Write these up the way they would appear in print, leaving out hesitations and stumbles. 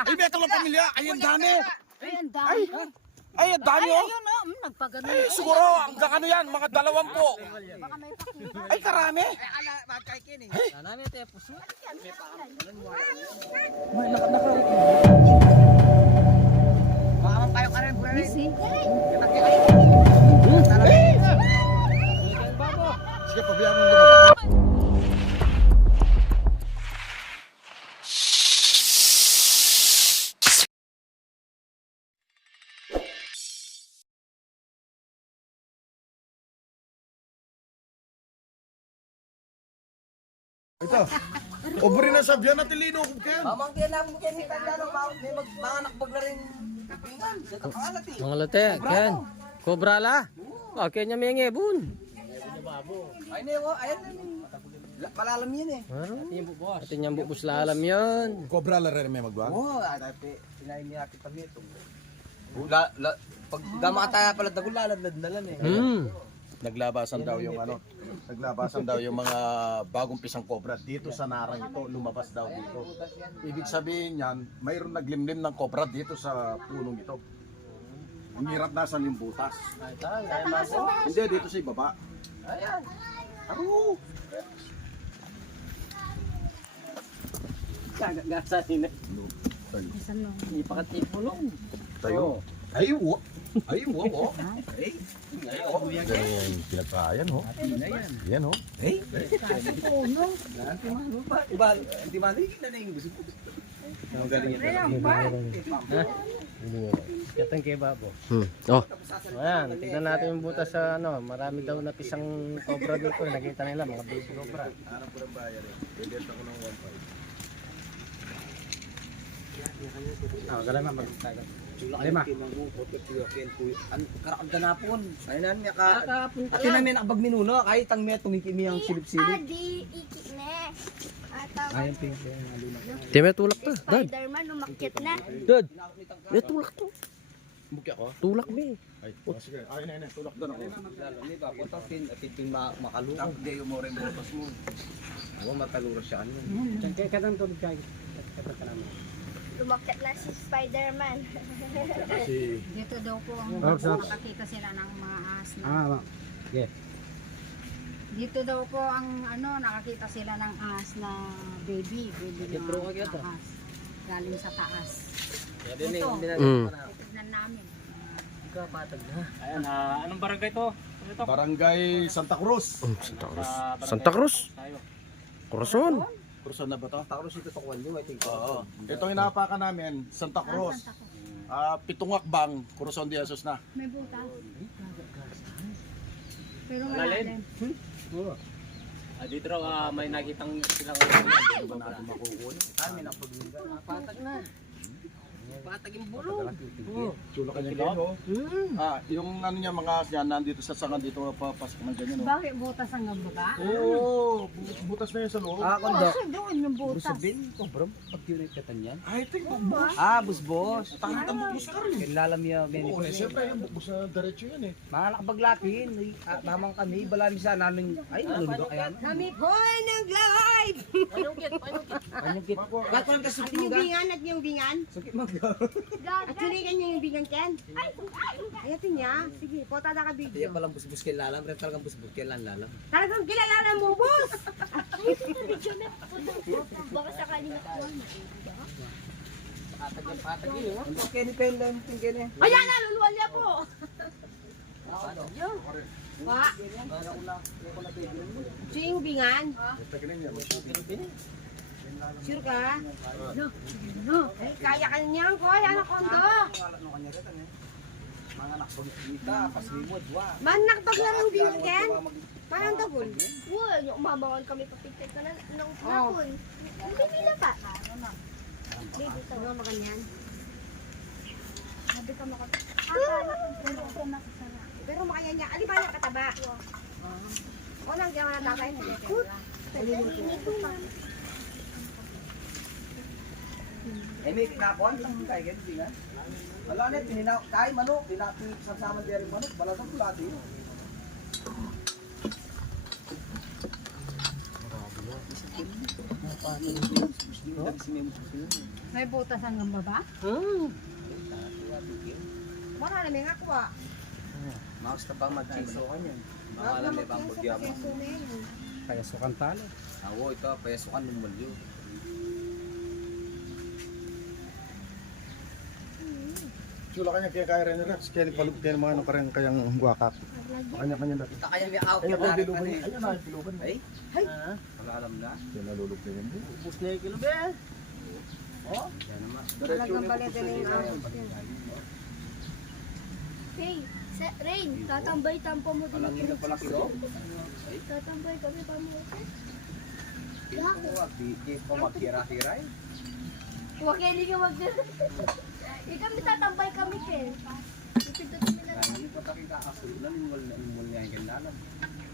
Ay, may talang pamilya. Ay, ang dami. Ay, ang dami. Ay, ang dami Ay, oh. ayun na. Nagpagano. Ay, siguro hanggang ano yan, mga 20. Baka may pakita. Ay, karami. Nanami tayo puso. Baka kayo ka rin, bro. Busy. Sige, pabiyan mo lumabas. Ito. Obri na sabihan natin lino ko kayo. Mamang kailangan mo kayo ni Tandano, may mga nakbag na rin pinggan. Sa takalat eh. Mga late, yan. Cobra la. Okay niya may ngebun. Ay, newo, ayan. Palalam yun eh. Atin niyang bubus lalam yun. Cobra la rin may magbuwan. Oo, pinahin niya kita nito. Pag gamakataya pala dagul, laladlad na lang eh. Naglabasan daw yung ano, naglabasan daw yung mga bagong pisang cobra dito sa narang ito, lumabas daw dito. Ibig sabihin yan, mayroon naglimlim ng cobra dito sa punong ito. Ang hirap nasan yung butas. Hindi, dito sa ibaba. Ayan. Aro! Gagasahin na. Isan mo. Hindi pa katipulong. Tayo. Ay, wo. Ay, wo, wo. Ay, wo. Yan yung pinagkayan, ho. Yan, ho. Ay. Puno. Iba, hindi maligid na yung gusto ko. Ang galing yan. Katang kay Babo. Oh. Ayan, tignan natin yung butas sa ano. Marami daw na pisang cobra dito. Nakita nila mga baby cobra. Harap ko ng bayan eh. Bibenta ko ng 1.5. Ah, galang na magtagal. Lima. Karakanda na po. Ayun na niya ka. At yun namin nakabag minuno. Kahit ang may tumikimi ang silip-silip. Adi, ikine. At Ayun pink. Timer tulak to. Dad. Spider-Man umakyat na. Dad. May tulak to. Bukya ko? Tulak be. Ay, sige. Ay, na, tulak doon ako. Hindi ba? Punta pin. At ito yung makalunong. Hindi yung more botos mo. Oo, mataluro siya. Kadang tulog kayo. Kapag ka naman. Umakyat na si Spider-Man. Kasi, Dito daw po ang nakakita sila ng mga ahas na. Yeah. Dito daw po ang ano, nakakita sila ng ahas na baby na ahas. Galing sa taas. Ito, titignan namin. Ayan, anong barangay to? Barangay Santa Cruz. Santa Cruz. Santa Cruz? Corazon. Cruzon na ba to? Takros ito tukuan nyo. Oo. Itong inapakan namin, Santa Cruz. Pitong akbang, Corazon de Jesus na. May butas. Pero malalim. Dito raw may nakitang silang Hindi ba natin makukuha? Kami nakapaglugan. Patag na. Patag yung bulong. Tulak ka niya ho. Yung ano niya mga yan, nandito sa sangan dito papasok ng ganyan. Oh. Bakit butas ang baba? Oo, butas na yun sa loob. Kondo. Kasi doon yung butas. Busabin. Oh bro, pag yun ay katan yan. Ay, tingnan mo. Busbos. Tangit ang bubus ka rin. Kilalam niya. Oo, siyempre yung bubus na diretso yan eh. Mga nakapaglapin. Mamang kami. Balami sa namin. Ay, nalunod kaya. Kami po ay nag-live! Anyong kit. Bakit ko lang kasi At yung bingan, at yung bingan. Sukit mag. At tuligan niyo yung bingan, Ken. Ayatin niya. Sige, pota na ka Kaya video. palang busbus kay lalam. Rin talagang busbus kay lalam. Talagang kilala na mo, boss! Ay, video na. Baka sakaling nakuha na. Patag yun. Ang Kenny Pen lang. Kenny. Ayan na, luluwal niya po! Wa. Siya yung bingan. Sure ka? No. Ay, kaya ka niyan ko. Ayan ang kondo. Mga nakapagkita. Paslimod. Wow. Man, nakapaglarang bingan, Ken. Parang dagol. Wow, yung umabangon kami papikit ka na nung hapon. Hindi nila pa. Baby, ito nga maganyan. Sabi ka pero makaya niya. Alin ba niya kataba? O, nang ginawa na tatay. Eh, may pinapon. Kaya ganyan din ha. Wala na, pininaw. Kaya manok. Pinapin sasama din rin manok. Wala sa kulati. May butas hanggang baba? Wala na may akwa. Max na pang mag-chiso ka niyan. Baka may pang pagyaman. Kaya sukan talo. Ako, ito, pesokan ng mulyo. Chula kanya kaya kaya rin relax. Kaya palug kaya mga ano ka rin kayang wakak. Kanya-kanya na. Ito kaya may out Ayun na ako, rin diluban ka niya. eh. Ayun na, diluban niya. Ay? Wala alam na. Kaya nalulog na yun. Ubus na yung kilo be. Yan naman. Talagang bali-dali yung ahos. Hey, Rain, tatambay tampo mo din. Walang yun na pala kilo. Tatambay kami pa mo. Di ko magkira-kira eh. Huwag hindi ka mag... Kami tatambay kami, Ken. Ipinto kami na lang. Hindi ko takita ako. Nanimol na imol niya yung kandalan.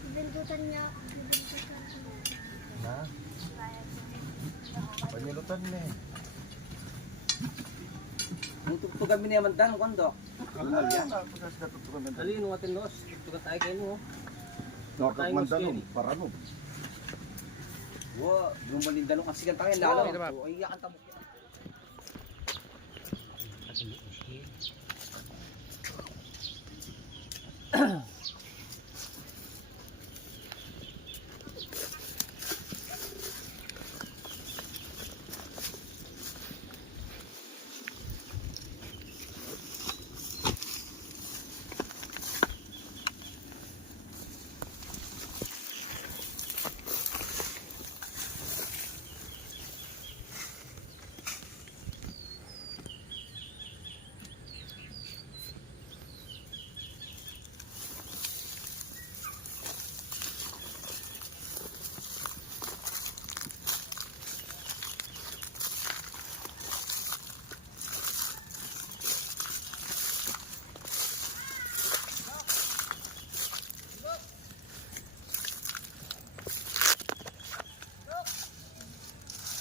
Ibintutan niya. Ha? Panyulutan na eh. Tugtugan mo niya man dan, kondok. Imol yan. Dali nung atin los. Tugan tayo kayo no. Nortok Mandanon, Paranog. Wo, gumaling dalong kasi kan tayo lalo. Ang iyakan tamo.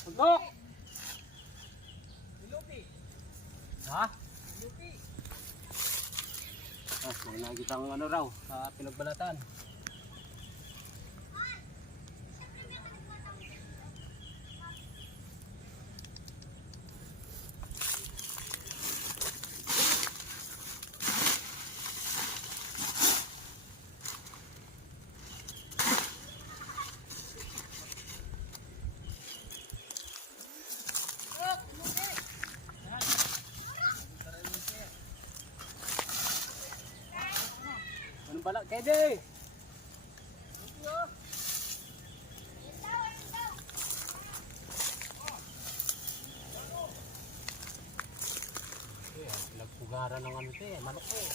Bundok! Ha? May nakikita ang ano raw sa pinagbalatan. Anong balak? Kede! Nagpugaran ng ano te, manok eh.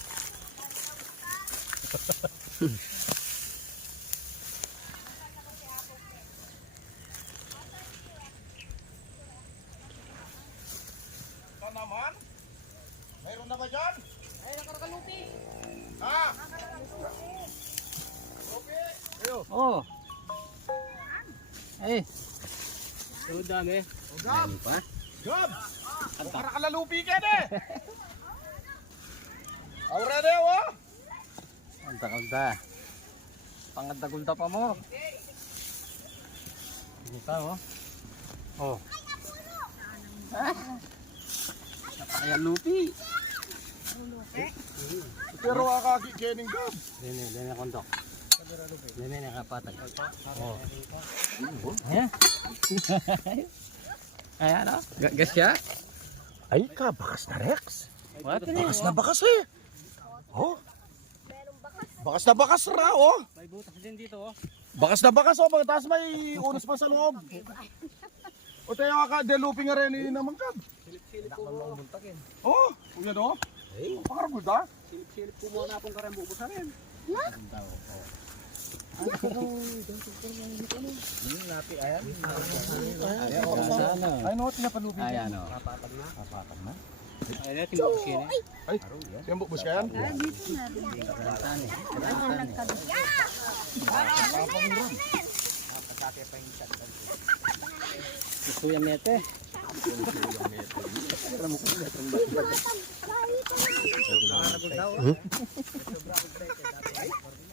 Ito naman? Mayroon na ba dyan? Ay, nakakaluti. Ha? Oh! Eh! Sunod dami. Gab! Pa? Gab! Para kalalupi ka na eh! Already, oh! Ang takagda. Pangadagulta pa mo. Buka oh. Oh. Napakaya lupi. Pero akakikining Gab. Dene kondok. Dene nakapatag. Oh. Ayan. Ayan oh. Gas siya. Ay ka, bakas na Rex. What? Bakas na bakas eh. Oh. Bakas na bakas ra, oh. May butas din dito oh. Bakas na bakas, oh. Pagkataas may unos pa sa loob. O tayo ka, deluping nga rin naman Gab. Silip-silip po mo. Oh, yan oh. Pakaragod ah. Silip-silip po mo na pong karambuko sa rin. Napi ayan. Ay no, tinapaluping. Ayan oh. Papatag na. Ayan tinubos yun eh. Ay, yan bukbus ka yan? Gusto yan nete.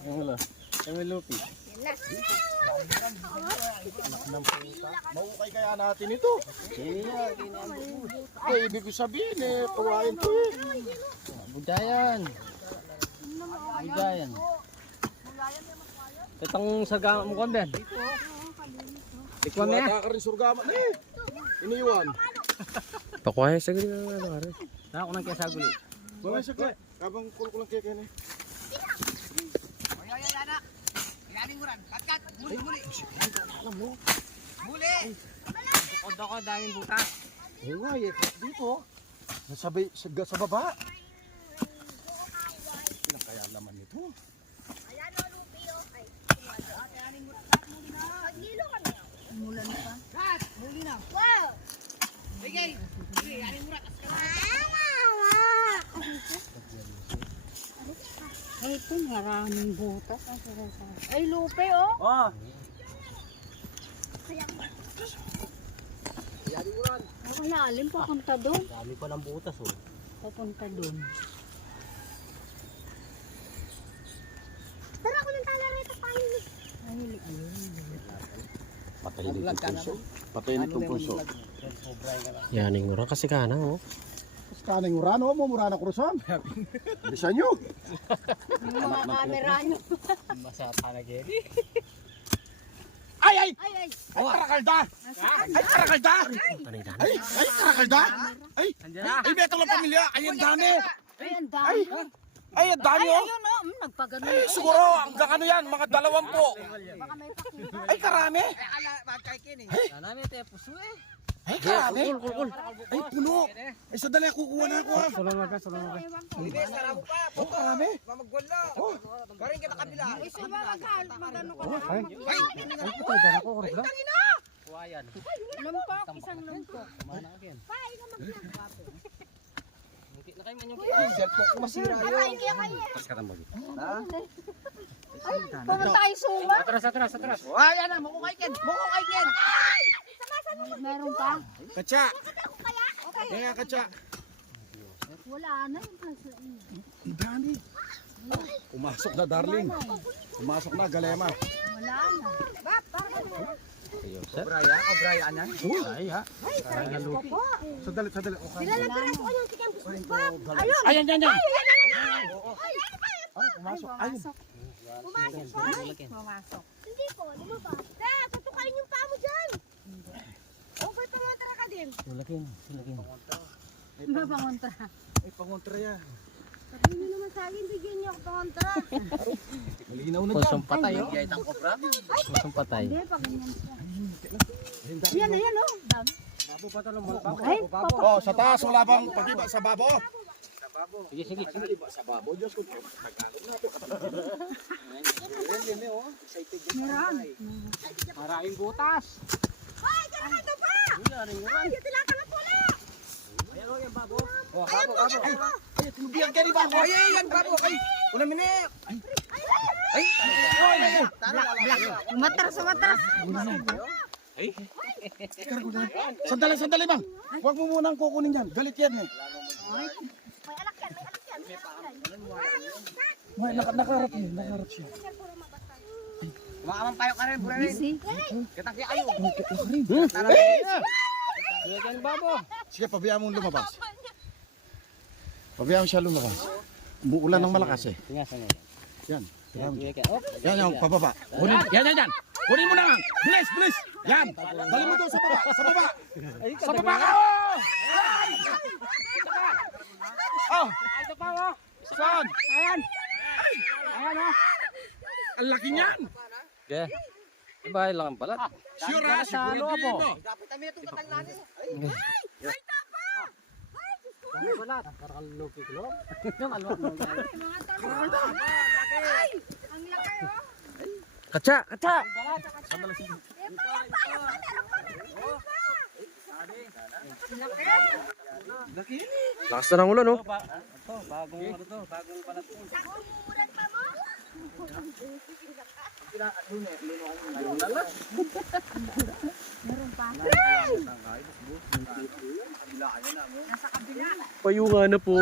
Yung ulo. Yung may lupi. Mahukay kaya natin ito. Eh, ibig ko sabihin eh, pawain to eh. Budayan. Budayan. Itong sagama mo kon Ben. Tikman mo ya. Wala ka rin surgama na eh. Iniwan. Pakuhay sa ganyan na ano rin. Ako nang kaya saguli. Wala siya kaya. Kabang kulo-kulang kaya kaya na eh. Kodo ko daming butas. Ayun nga eh, dito. Nasabay sa baba. Ilang kaya laman nito? Ay, ito maraming butas. Ay, lupe oh. Oh. Ang lalim papunta doon. Dami pa ng butas oh. Papunta doon. Tara ako ng tala rito paano ni. Patayin itong punso. Patayin itong punso. Yan yung mura kasi ka na oh. Kanang urano mo, murana kurusan. Bisa nyo. Yung mga camera nyo. Masapa na gini. Ay! Ay, Ay, karakalda! Ay, karakalda! Panay daan. Ay, karakalda! Ay, Andiyan na. ay, meto lang pamilya. Ay, ang dami. ay, ang dami. Ay, ang dami Ay, oh. ayun oh. Nagpagano. Ay, siguro, hanggang ano yan, mga 20. Baka may pakita. Ay, karami. Sana may tayo puso eh. Ay, karami. Ay, puno. Ay, sandali, kukuha na ako ha. Sulong ka, sulong ka. Oh, karami. Oh, Ay, suba magano ka na. Ay, puto dyan ako oras lang. Kuwayan. Lumpok, isang lumpok. Mana akin. Mungkin na kayo man yung cellphone ko masira yun. Pumunta tayo suma. Atras. Meron pa? Katsa. Kaya katsa. Wala na. Ang dami. Pumasok na, darling. Pumasok na, galema. Wala na. Ay ha. Sandali. Okay. Nilalagyan ko yung tigang gusto ba? Ayan. Pumasok. Ayun. Pumasok. Hindi ko, di ba ba? Patukain yung paa mo dyan. Over tumatara ka din. Sulakin. Mapangontra. Ay, pangontra yan. Sabihin niyo naman sa akin, bigyan niyo ako pangontra. Malinaw na dyan. Pusong patay oh. Pusong patay. Hindi, pag ganyan siya. Yan, oh. Dami. Babo pa talong malbabo. Ay, Oh, sa taas, wala bang pag-iba sa babo? Sige. Iba sa babo, Diyos ko. Maraming butas. Hoy, dyan ka pa! Ay, tilakan na pula! Ayan oh, yung babo. Ay, tinubihan ka ni babo. Ay, yan babo. Ay, una minute. umatras. Sandali bang. Huwag mo munang kukunin yan. Galit yan eh. May alak yan. May nakaharap siya. Sige yung babo. Sige, pabayaan mong lumabas. Pabayaan siya lumabas. Umuulan ng malakas eh. Tingnan sa ngayon. Yan. Sige ka. Oh. Yan, pababa. Yan. Kunin mo na. Bilis. Yan. Dali mo doon sa baba. Sa baba ka. Oh. Ito pa oh. Saan? Ayan oh. Ang laki niyan. Okay. Bahay lang ang balat. Sure ha? Siguro din mo. Ang balat. Parang lupi ko. Yung alwak mo. Ang laki oh. Katsa! Lakas na ng ulan oh. Ito, bagong balat po. Payunga na po.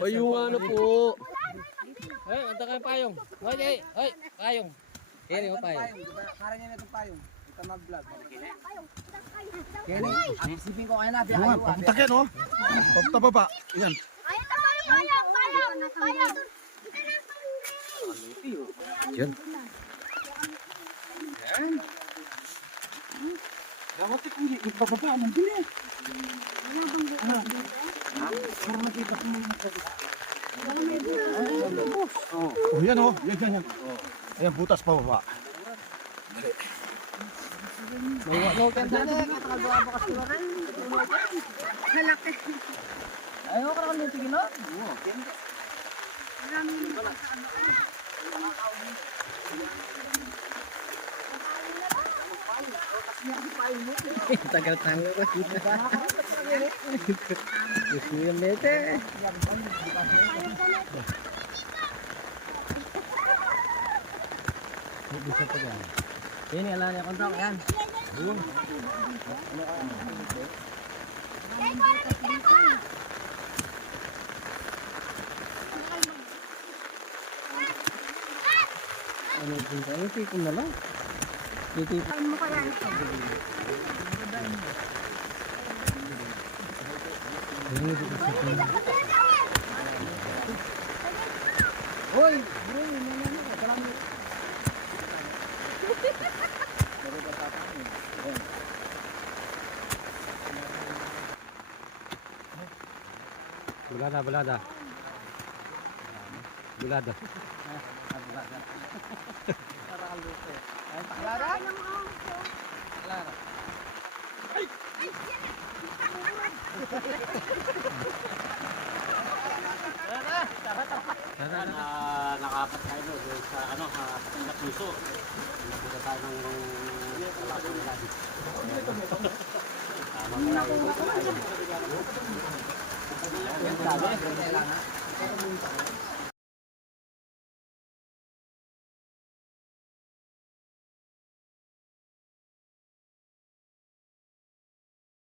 Payunga na po. Ay, anta kayo payong. Ay, payong. Kini mo payong. Kara niya na itong payong. Ito mag-vlog. Kini, isipin ko kayo na. Yan, papunta kayo, no? Papunta baba. Yan. Ayun na, payong! Payong! Yan. Dapat ikuli, ibababa ng dili. Oh, yan oh. Yan. Ayan, butas pa baba. Ayaw ka naman yung tigil, no? Tagal-tagal ko. Gusto yung mete. Bisa pa yan. Ini ala niya kontak yan. Ano din tayo? Tipon na lang. Titipon. Ano mo kaya ito? Hoy! Bro, marami. Bulada. Bulada. Clara? Clara. Nakapat tayo doon sa ano, sa puso. Nakita tayo ng kalasang nila. Sabi, kailangan.